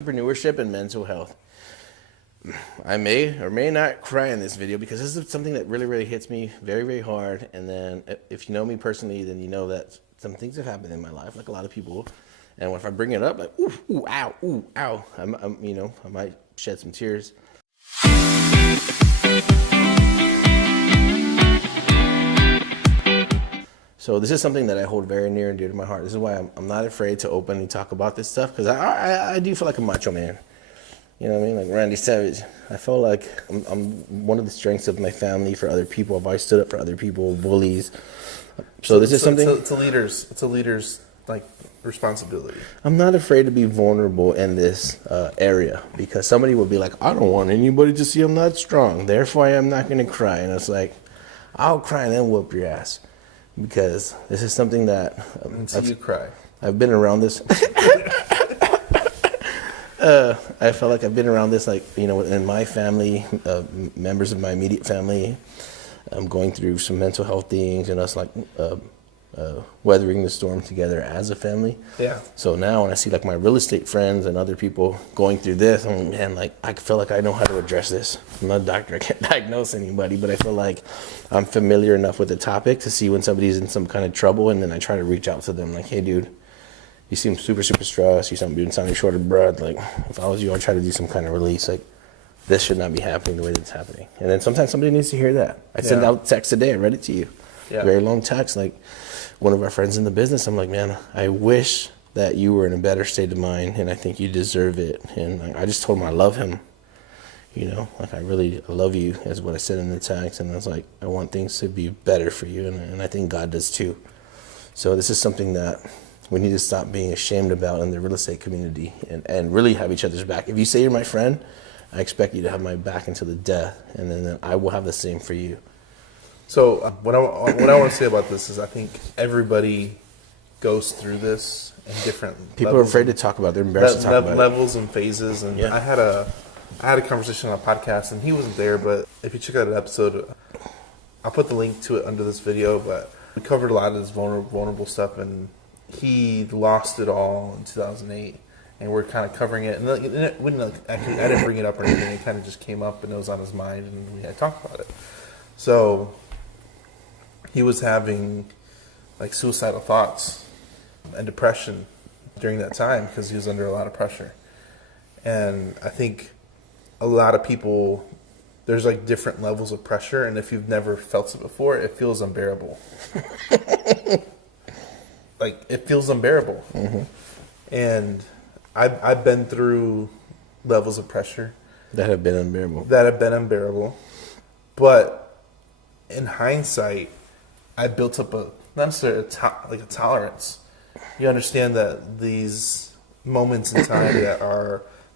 Entrepreneurship and mental health. I may or may not cry in this video because this is something that really hits me very hard. And then if you know me personally, then you know that some things have happened in my life, like a lot of people. And if I bring it up, like ooh, ow, I might shed some tears. So this is something that I hold very near and dear to my heart. This is why I'm not afraid to openly talk about this stuff, because I do feel like a macho man. You know what I mean? Like Randy Savage. I feel like I'm one of the strengths of my family for other people. I've always stood up for other people, bullies. So this is something. It's a leader's like responsibility. I'm not afraid to be vulnerable in this area, because somebody will be like, I don't want anybody to see I'm not strong, therefore I'm not going to cry. And it's like, I'll cry and then whoop your ass. Because this is something that until you cry. I've been around this. I felt like I've been around this, like, in my family, members of my immediate family. I'm going through some mental health things, and us weathering the storm together as a family. Yeah. So now when I see like my real estate friends and other people going through this, I feel like I know how to address this. I'm not a doctor, I can't diagnose anybody, but I feel like I'm familiar enough with the topic to see when somebody's in some kind of trouble, and then I try to reach out to them like, hey dude, you seem super stressed, you sounding short of breath. Like, if I was you, I'd try to do some kind of release. Like, this should not be happening the way that it's happening. And then sometimes somebody needs to hear that. I sent out text today, I read it to you. Yeah. Very long text, like one of our friends in the business. I'm like, man, I wish that you were in a better state of mind, and I think you deserve it. And I just told him I love him. Like I love you, is what I said in the text. And I was like, I want things to be better for you, and I think God does too. So this is something that we need to stop being ashamed about in the real estate community, and really have each other's back. If you say you're my friend, I expect you to have my back until the death, and then I will have the same for you. So what I want to say about this is I think everybody goes through this in different people are afraid to talk about it. They're embarrassed to talk about levels and phases. And yeah. I had a conversation on a podcast, and he wasn't there, but if you check out an episode, I'll put the link to it under this video. But we covered a lot of this vulnerable stuff, and he lost it all in 2008, and we're kind of covering it. And it wouldn't actually, I didn't bring it up or anything. It kind of just came up, and it was on his mind, and we had talked about it. So he was having like suicidal thoughts and depression during that time because he was under a lot of pressure. And I think a lot of people, there's like different levels of pressure, and if you've never felt it before, it feels unbearable. Like, it feels unbearable. Mm-hmm. And I've been through levels of pressure that have been unbearable. But in hindsight, I built up not necessarily a tolerance. You understand that these moments in time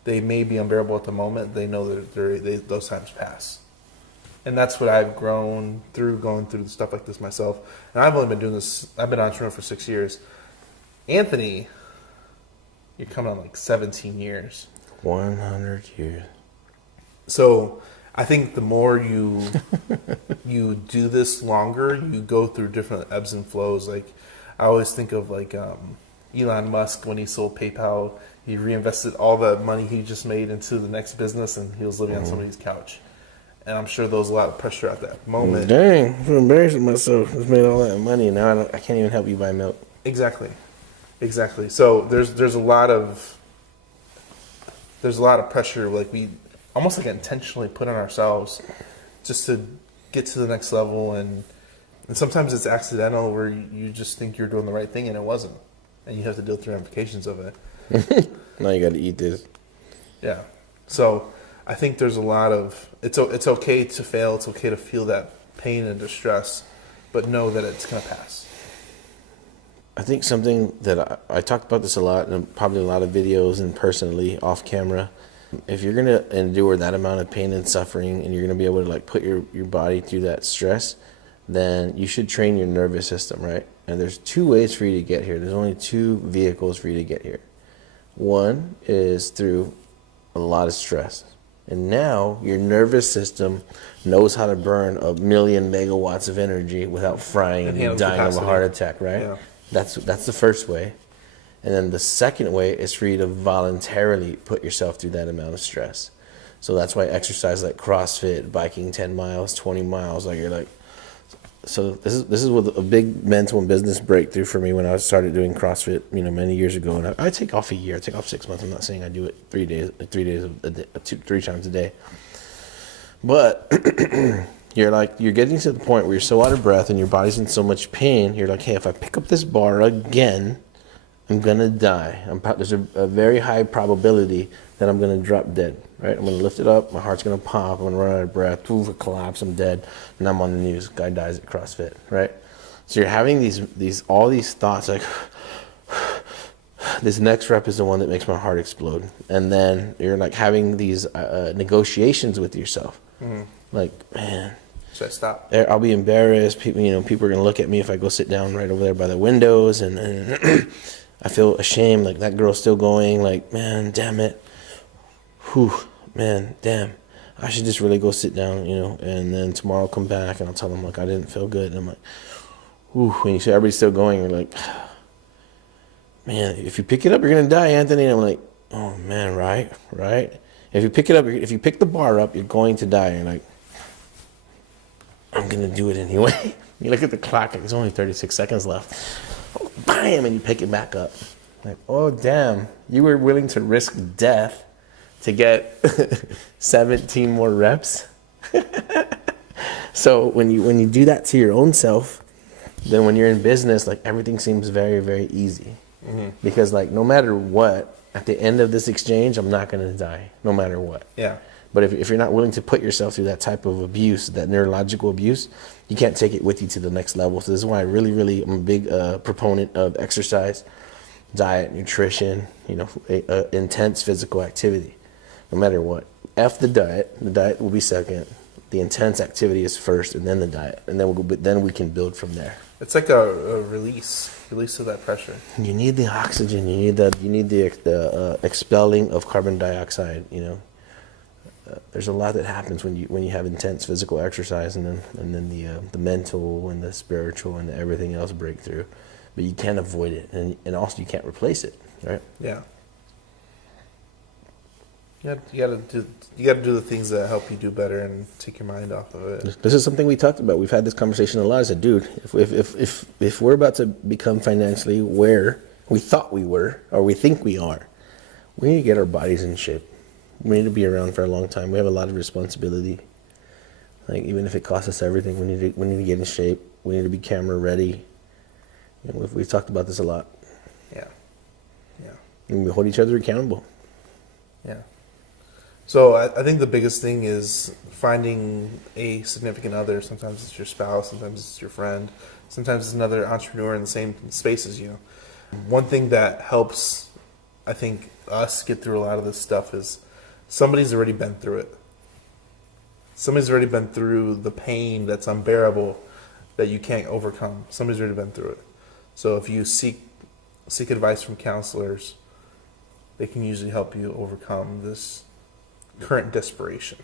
they may be unbearable at the moment, they know that those times pass. And that's what I've grown through, going through stuff like this myself. And I've only been doing this, I've been an entrepreneur for 6 years. Anthony, you're coming on like 17 years. 100 years. So I think the more you do this longer, you go through different ebbs and flows. Like, I always think of like Elon Musk when he sold PayPal. He reinvested all the money he just made into the next business, and he was living on somebody's couch. And I'm sure there was a lot of pressure at that moment. Dang, I'm embarrassing myself. I've made all that money, and now I can't even help you buy milk. Exactly. So there's a lot of pressure, like we almost like intentionally put on ourselves just to get to the next level, and sometimes it's accidental where you just think you're doing the right thing and it wasn't, and you have to deal with the ramifications of it. Now you got to eat this. Yeah. So I think there's a lot of it's okay to fail. It's okay to feel that pain and distress, but know that it's going to pass. I think something that I talked about this a lot, and probably a lot of videos and personally off camera. If you're going to endure that amount of pain and suffering, and you're going to be able to like put your body through that stress, then you should train your nervous system, right? And there's 2 ways for you to get here. There's only 2 vehicles for you to get here. One is through a lot of stress. And now your nervous system knows how to burn 1,000,000 megawatts of energy without frying and dying of a heart attack, right? Yeah. That's the first way. And then the second way is for you to voluntarily put yourself through that amount of stress. So that's why exercise like CrossFit, biking 10 miles, 20 miles, like you're like, so this is what a big mental and business breakthrough for me when I started doing CrossFit, many years ago. And I take off a year, I take off 6 months. I'm not saying I do it 3 days a day, 3 times a day. But you're getting to the point where you're so out of breath and your body's in so much pain. You're like, hey, if I pick up this bar again, I'm gonna die. There's a very high probability that I'm gonna drop dead. Right? I'm gonna lift it up. My heart's gonna pop. I'm gonna run out of breath. Ooh, I collapse. I'm dead. And I'm on the news. Guy dies at CrossFit. Right? So you're having all these thoughts like, this next rep is the one that makes my heart explode. And then you're like having these negotiations with yourself. Mm-hmm. Like, man, should I stop? I'll be embarrassed. People are gonna look at me if I go sit down right over there by the windows, and I feel ashamed. Like, that girl's still going. Like, man, damn it. Whew, man, damn. I should just really go sit down, and then tomorrow I'll come back and I'll tell them, like, I didn't feel good. And I'm like, whew, when you see everybody's still going, you're like, man, if you pick it up, you're gonna die, Anthony. And I'm like, oh man, right. If you pick the bar up, you're going to die. And you're like, I'm gonna do it anyway. You look at the clock, like, there's only 36 seconds left. Oh, bam, and you pick it back up. Like, oh damn, you were willing to risk death to get 17 more reps. So when you do that to your own self, then when you're in business, like, everything seems very, very easy. Mm-hmm. Because, like, no matter what, at the end of this exchange, I'm not going to die, no matter what. Yeah. But if you're not willing to put yourself through that type of abuse, that neurological abuse, you can't take it with you to the next level. So this is why I really, really am a big proponent of exercise, diet, nutrition, intense physical activity, no matter what. F the diet. The diet will be second. The intense activity is first, and then the diet, and then we can build from there. It's like a release of that pressure. You need the oxygen. You need the expelling of carbon dioxide. There's a lot that happens when you have intense physical exercise, and then the mental and the spiritual and everything else break through. But you can't avoid it, and also you can't replace it, right? Yeah. You gotta do the things that help you do better and take your mind off of it. This is something we talked about. We've had this conversation a lot. I said, dude, if we're about to become financially where we thought we were, or we think we are, we need to get our bodies in shape. We need to be around for a long time. We have a lot of responsibility. Like, even if it costs us everything, we need to get in shape. We need to be camera ready. We've talked about this a lot. Yeah. And we hold each other accountable. Yeah. So I think the biggest thing is finding a significant other. Sometimes it's your spouse, sometimes it's your friend, sometimes it's another entrepreneur in the same space as you. One thing that helps, I think, us get through a lot of this stuff is somebody's already been through it. Somebody's already been through the pain that's unbearable that you can't overcome. Somebody's already been through it. So if you seek advice from counselors, they can usually help you overcome this current desperation.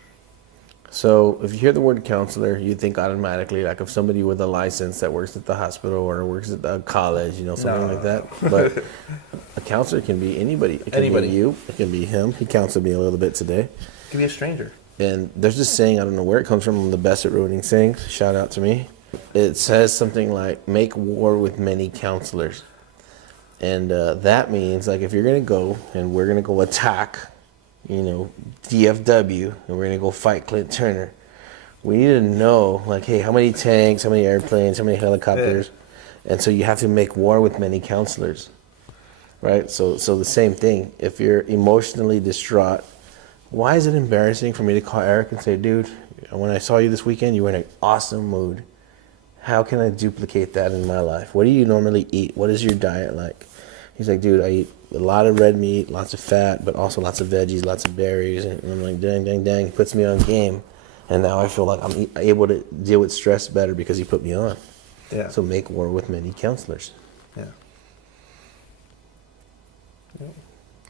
So if you hear the word counselor, you think automatically like of somebody with a license that works at the hospital or works at the college, something like that. But a counselor can be anybody. It can be you. It can be him. He counseled me a little bit today. It can be a stranger. And there's this saying, I don't know where it comes from. I'm the best at ruining sayings. Shout out to me. It says something like, make war with many counselors. And that means, like, if you're going to go and we're going to go attack, DFW, and we're going to go fight Clint Turner, we need to know, like, hey, how many tanks, how many airplanes, how many helicopters? Yeah. And so you have to make war with many counselors, right? So the same thing. If you're emotionally distraught, why is it embarrassing for me to call Eric and say, dude, when I saw you this weekend, you were in an awesome mood. How can I duplicate that in my life? What do you normally eat? What is your diet like? He's like, dude, I eat a lot of red meat, lots of fat, but also lots of veggies, lots of berries. And I'm like, dang. He puts me on game. And now I feel like I'm able to deal with stress better because he put me on. Yeah. So make war with many counselors. Yeah.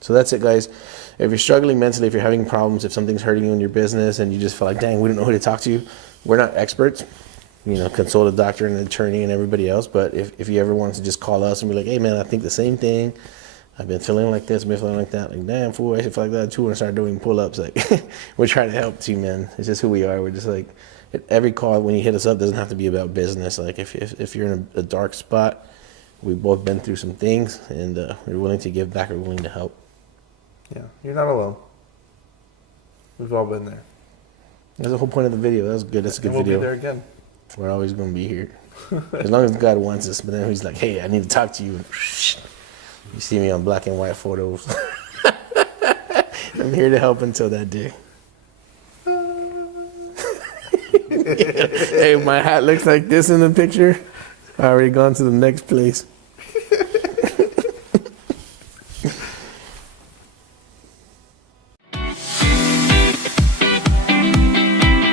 So that's it, guys. If you're struggling mentally, if you're having problems, if something's hurting you in your business and you just feel like, dang, we don't know who to talk to, we're not experts. Consult a doctor and an attorney and everybody else. But if you ever want to just call us and be like, hey, man, I think the same thing. I've been feeling like this, been feeling like that. Like, damn, fool, I should feel like that too and start doing pull-ups. Like, we're trying to help too, man. It's just who we are. We're just like, every call when you hit us up doesn't have to be about business. Like, if you're in a dark spot, we've both been through some things, and we're willing to give back, we're willing to help. Yeah, you're not alone. We've all been there. That's the whole point of the video. That was good. That's a good and we'll video. Be there again. We're always going to be here. As long as God wants us. But then he's like, hey, I need to talk to you. You see me on black and white photos. I'm here to help until that day. Hey, my hat looks like this in the picture. I already gone to the next place.